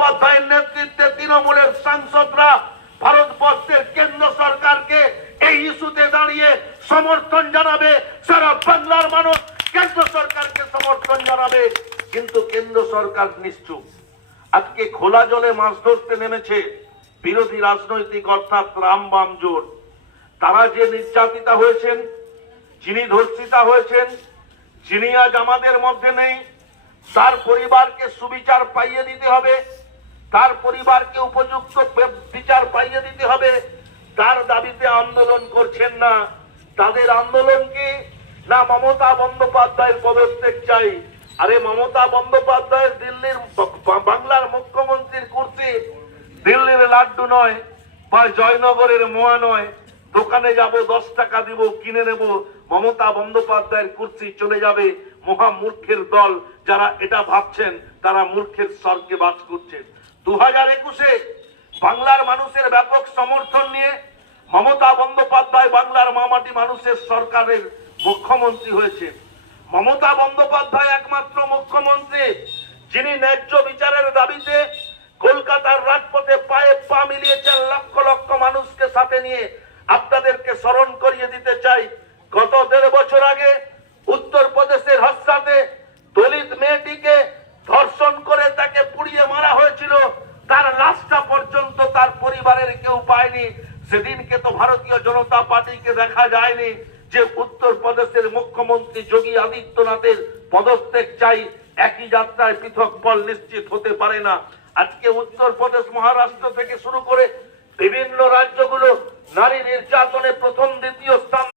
বন্দ্যোপাধ্যায়ের নেতৃত্বে তৃণমূলের সাংসদরা ভারতবর্ষের কেন্দ্র সরকারকে এই ইস্যুতে দাঁড়িয়ে সমর্থন জানাবে। সারা বাংলার মানুষ কেন্দ্র সরকারকে সমর্থন জানাবে। কিন্তু কেন্দ্র সরকার নিশ্চুপ। আজকে খোলা জলে মাছ ধরতে নেমেছে বিরোধী রাজনৈতিক অর্থাৎ রাম বাম জোট। তারা যে নির্যাতিতা হয়েছেন, যিনি ধর্ষিতা হয়েছেন, যিনি আজ আমাদের মধ্যে নেই, তার পরিবারকে সুবিচার পাইয়ে দিতে হবে। তার পরিবারকে উপযুক্ত বিচার পাইয়ে দিতে হবে। তার দাবিতে আন্দোলন করছেন না। তাদের আন্দোলন কি? না মমতা বন্দ্যোপাধ্যায়ের পদত্যাগ চাই। আরে মমতা বন্দ্যোপাধ্যায়ের দিল্লির বাংলার মুখ্যমন্ত্রীর কুর্তি। দিল্লির লাড্ডু নয় বা জয়নগরের মোয়া নয়। দোকানে যাব, দশ টাকা দিব, কিনে নেব। মমতা বন্দ্যোপাধ্যায়ের কুর্সি চলে যাবে। মহা মূর্খের দল। যারা এটা ভাবছেন, তারা মূর্খের স্বর্গে বাস করছেন। দু হাজার একুশে বাংলার মানুষের ব্যাপক সমর্থন নিয়ে মমতা বন্দ্যোপাধ্যায় বাংলার মামাটি মানুষের সরকারের মুখ্যমন্ত্রী হয়েছেন মমতা বন্দ্যোপাধ্যায় একমাত্র মুখ্যমন্ত্রী, যিনি ন্যায্য বিচারের দাবিতে কলকাতার রাজপথে পায়ে পা মিলিয়েছেন লক্ষ লক্ষ মানুষকে সাথে নিয়ে। আপনাদেরকে স্মরণ করিয়ে দিতে চাই, গত দেড় বছর আগে পরিবারের কেউ পায়নি, সেদিনকে তো ভারতীয় জনতা পার্টিকে দেখা যায়নি যে উত্তর প্রদেশের মুখ্যমন্ত্রী যোগী আদিত্যনাথের পদত্যাগ চাই, একই যাত্রায় পৃথক ফল নিশ্চিত হতে পারে না। আজকে উত্তর প্রদেশ মহারাষ্ট্র থেকে শুরু করে বিভিন্ন রাজ্যগুলো নারী নির্যাতনে প্রথম